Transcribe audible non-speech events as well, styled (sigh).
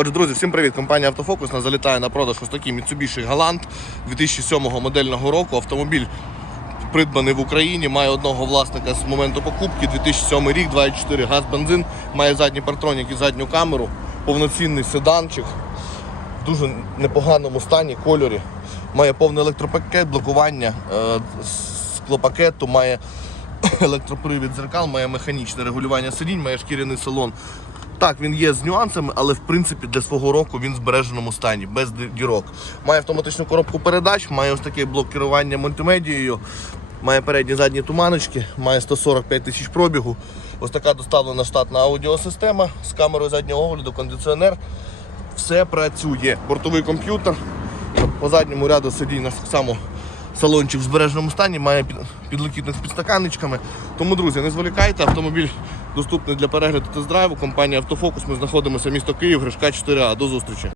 Отже, друзі, всім привіт! Компанія Автофокус нас залітає на продаж ось такий Mitsubishi Galant 2007 модельного року. Автомобіль придбаний в Україні, має одного власника з моменту покупки. 2007 рік, 2,4 газ, бензин, має задній партронік і задню камеру, повноцінний седанчик в дуже непоганому стані, кольорі. Має повний електропакет, блокування е, склопакету, має (coughs) електропривід дзеркал, має механічне регулювання сидінь, має шкіряний салон. Так, він є з нюансами, але в принципі для свого року він в збереженому стані, без дірок. Має автоматичну коробку передач, має ось такий блок керування мультимедією, має передні задні туманочки, має 145 тисяч пробігу. Ось така доставлена штатна аудіосистема з камерою заднього огляду, кондиціонер. Все працює. Бортовий комп'ютер. По задньому ряду нас так само салончик в збереженому стані, має під- підлокітник з підстаканничками. Тому, друзі, не зволікайте, автомобіль доступний для перегляду тест-драйву. Компанія Автофокус. Ми знаходимося місто Київ, Гришка 4А. До зустрічі.